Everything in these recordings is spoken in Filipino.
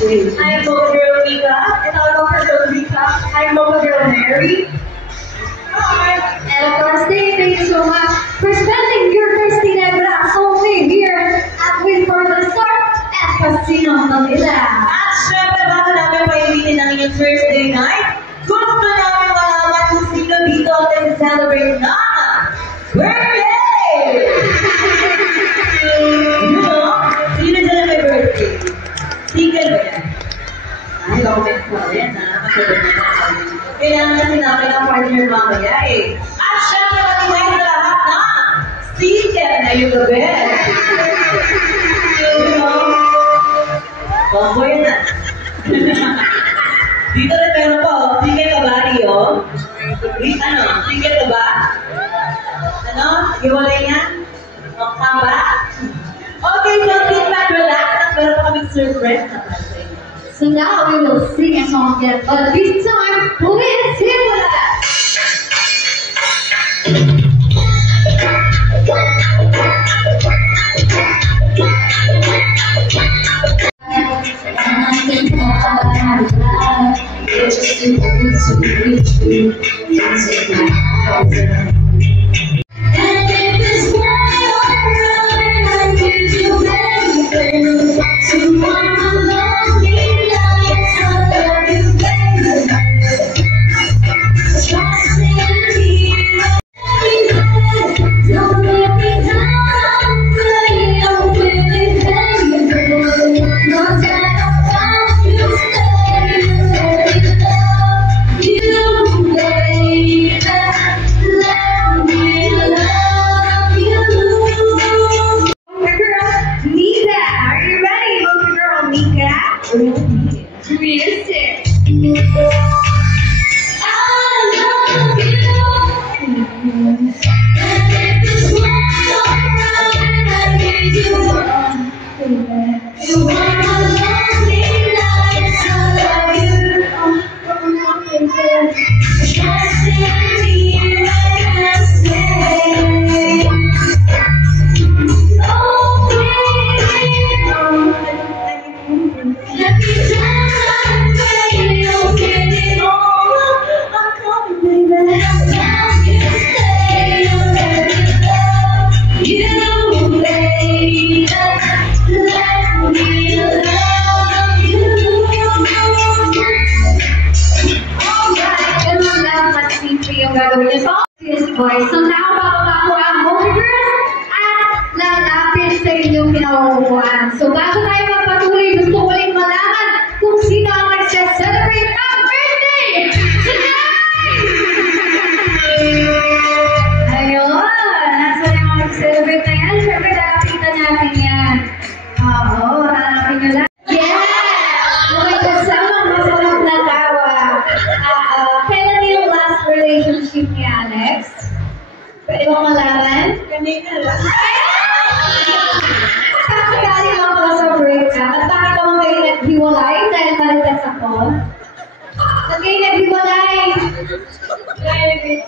I'm Mocha Girl Mika, and I'm Mocha Girl Mika. I'm Mocha Girl Mary. Hi. And of course, thank you so much for spending your Thursday night with us only here at Winford Resort and Casino Manila. At syempre, bago namin paimitin ang inyong Thursday night, gusto namin malaman kung sino dito ang celebrate na birthday! You know, sino dyan may birthday? Single ba yan? Ay, comment ko rin ha. Kailangan kasi namin ang partner mamaya eh. At syempre, matiway sa lahat na single na yung gabi. You know? Bamboy na. Dito rin meron po, single ka ba, Rio? Ano? Single ka ba? Ano? Iwalay yan? Tama? Okay, so sit back, relax, at meron pa kaming surprise naman sa inyo. So now we will sing a song again, but this time, please sing with us! mag-celebrate na yan, syempre lalapitan natin yan. Oo, hanapin nyo lang. Yeah! Okay, kasamang masarap na tawa. Kailan yung last relationship ni Alex? Pwede bang malaman? Kanina lang. Kakagaling lang pala sa breakup. At bakit naman kayo naghiwalay dahil marites ako? Ba't kayo naghiwalay? Dahil?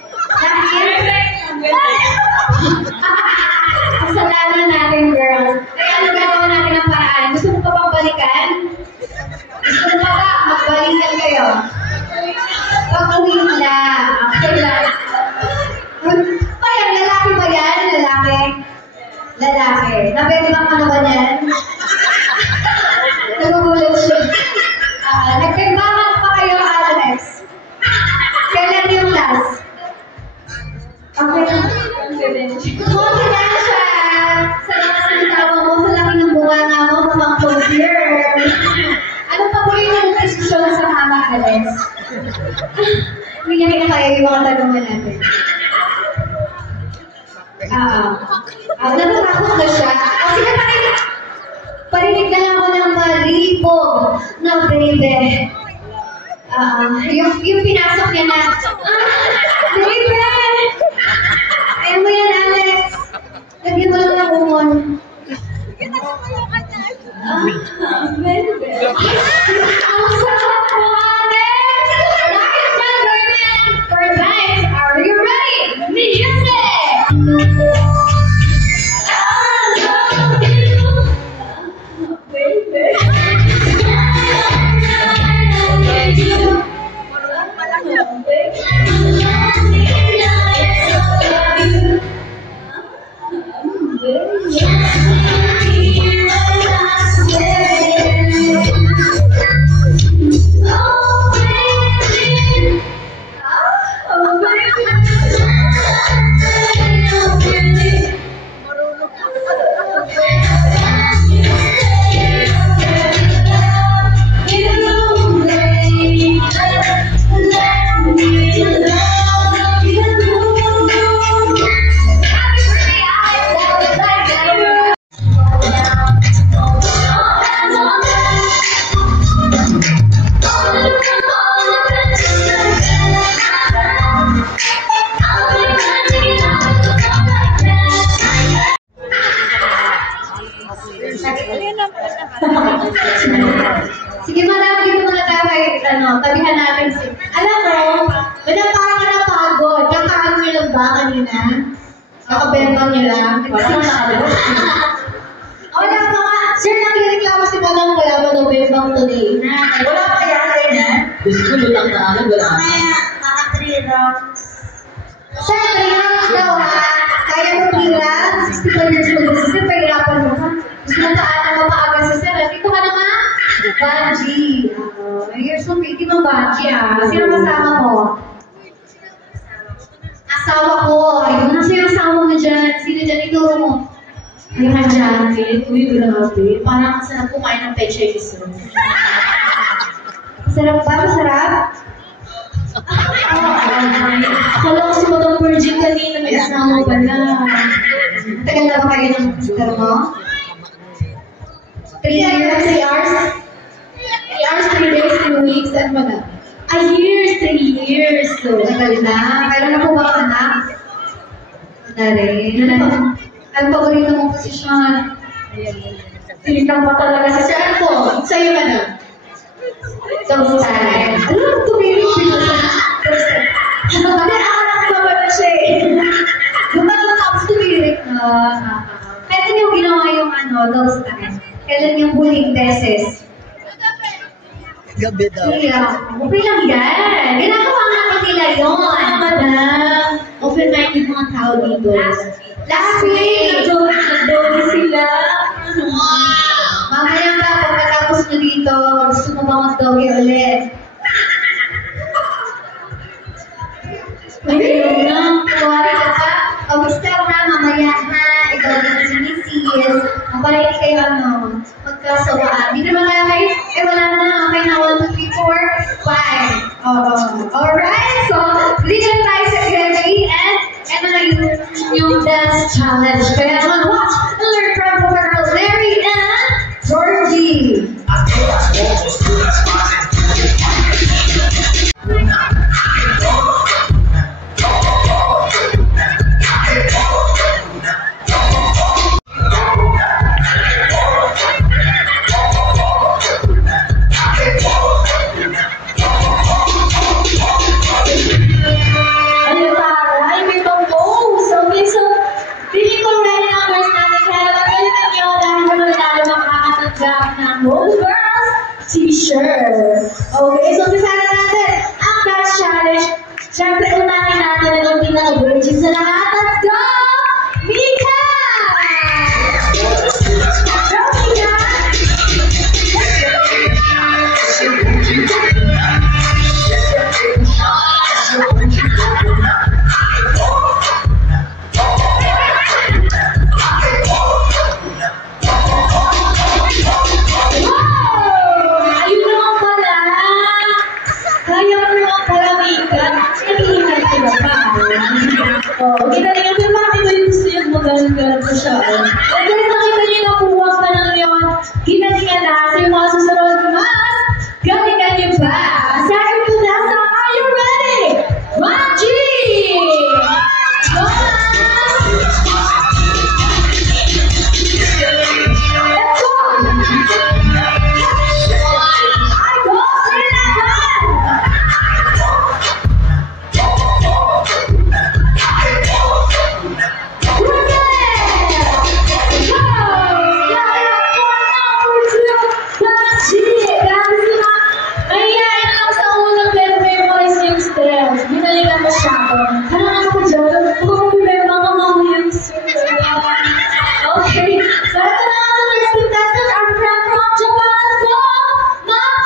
Kasalanan natin, girls. Kaya ano gagawa natin ang paraan? Gusto mo pa bang balikan? Gusto mo pa ba magbalikan kayo? Pag-uwi lang. Okay lang. Kaya, lalaki ba yan? Lalaki? Lalaki. Nabebang ka na ba yan? Nagugulat siya. Nagkaibangan pa kayo, Alex. Kailan yung last? Okay lang. Confidential. Sa lakas ng tawa mo, sa laki ng bunganga mo, mga closure. Anong paborito mong desisyon sa mama, Alex? Hindi na kaya yung mga tanungan natin. Natatakot na siya. Sige, parinig na lang ako ng malipog na baby. Yung pinasok niya na, baby! Ayaw mo yan, Alex. Lagyan mo lang ng umon. Baby. Ang sarap mo, Alex! Bakit dyan, Bernian? For guys, are you ready? Music! Sige, madam, dito muna tayo kay, tabihan natin si... Alam mo, madam, parang ka napagod. Kakaano nyo lang ba kanina? Kakabentang nyo lang. Parang nakalabas. Wala pa nga. Sir, nakireklamo si madam, wala ba daw bentang today? Wala pa yan, ganyan. Gusto ko lutang na agad, wala. Kaya, naka 3 rounds. Sir, 3 rounds daw ha. Kaya mo 3 rounds? 65 years old si sir, pahirapan mo ha. Gusto mo paano mapaaga si sir? Dito ka naman? Banji. You're so pretty mo, Banji ah. Sino kasama mo? Asawa ko. Ayun na sino kasama mo dyan. Sino dyan? Ituro mo. Ayun ka dyan. Uy, grabe. Parang masarap kumain ng peche gusto. Masarap ba? Masarap? Akala ko si Madam Virgin kanina. May kasama ba na? Tagal na ba kayo ng sister mo? 3 years, 3 hours? 3 hours, 3 days, 3 weeks, at madam? A years, 3 years. So, tagal na. Kailan na po ba ka na? Dari. Ang paborito mong posisyon? Sinitang pa talaga sa saan po? Sa'yo, madam? Dog stand. Alam mo, tumilig siya sa dog stand. Hindi, anak ko ba na siya eh. Yung parang tapos tumilig na. Kaya ito yung ginawa yung dog stand. Kailan yung huling beses? Gabi daw. Okay lang yan. Ginagawa nga nila yun. Madam. Open-minded mga tao dito. Last week, nag-dobe sila. Mamaya ba, pagkatapos nyo dito, gusto mo ba mag-dobe ulit? Ayun na. Kuwari ka pa. Mister na, mamaya na. Ikaw na si Mrs. Para hindi kayo magkasawaan. Hindi naman tayo wala na. Okay na, 1, 2, 3, 4, 5. Alright, so, region tayo sa Greggy and ito na yung dance challenge. Kaya John, watch and learn from Professor Mary and Georgie. Most girls t-shirt. Okay, so umpisa na natin ang catch challenge. Siyempre, unahin natin ang pinaka-virgin sa lahat. Let's go! Mika! Go, Mika! Ginalingan ko bakit ko yung gusto yung magaling-galang ko siya. At dahil nakita niyo nakuha ka lang yun, ginalingan na sa yung mga susunod mas galingan niyo ba? Second to last song, are you ready? 1G! Let's go! I go, say that one! Okay, so ito na ang first contestant, our friend from Japan. Let's go, Ma'am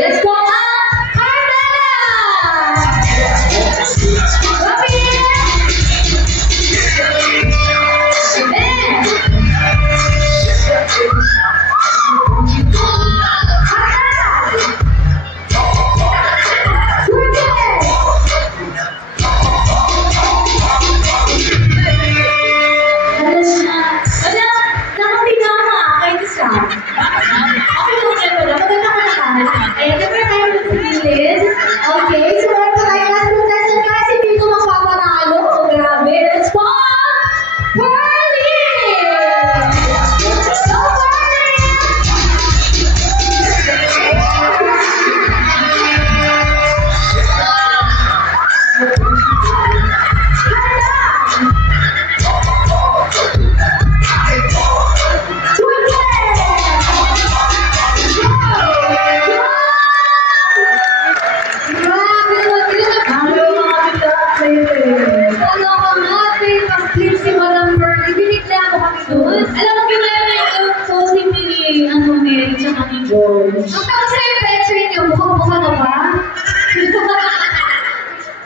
Let's go,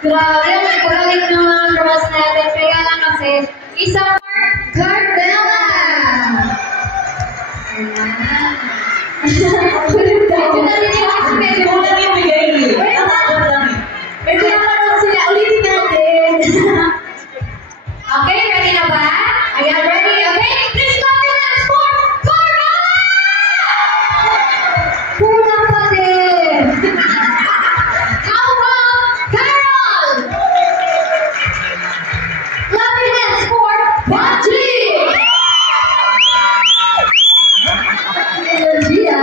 grabe, may pagaling naman ang girls natin. Kaya lang kasi, isang more Carmela! Medyo narinig kasi medyo ulan yung bigay. Medyo naman sila. Ulitin natin. Okay, ready na ba? Ayan, ready? Okay, please clap your hands for Carmela! Kulang pa din. How about Carol? Clap your hands for Bungie! Energia.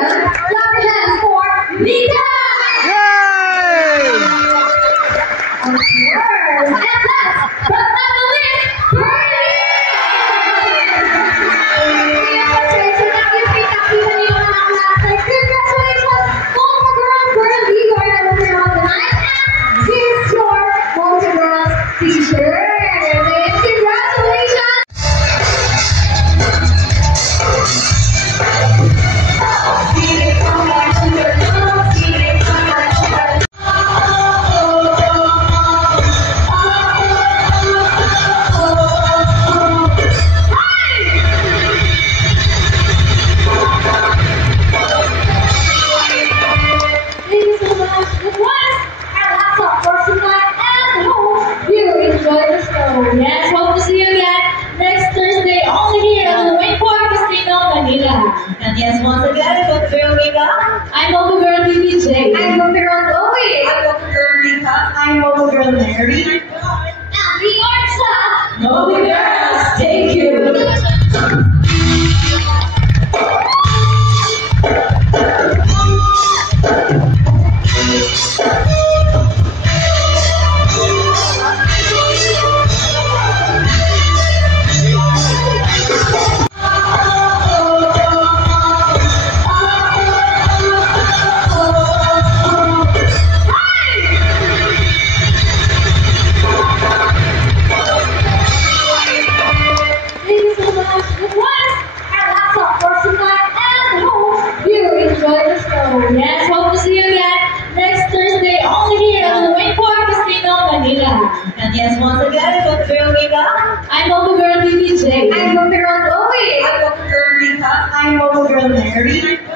Clap your hands for Mika! Of course. And last but not the least, Bernie! Kaya pasensya na kayo, kita-kita niyo naman ang lahat. Congratulations, all the girl Bernie, you are the winner of the night. And here's your T-shirt. And congratulations! Yes, hope to see you again next Thursday, only here at the Wayport Casino, Manila. And yes, once again, I'm Girl Rika. I'm Momo Girl BBJ. I'm Girl Chloe. I'm Girl Rika. I'm Girl Mary. And we are the Momo Girls, thank you. Thank you so much. It was our last song for tonight, and hope you enjoy the show. Yes, hope to see you again next Thursday, only here at the Wayport Casino, Manila. And yes, once again, I'm Girl Rika. I'm Momo Girl BBJ. I'm Girl Chloe. I'm Girl Rika. I'm Girl Mary.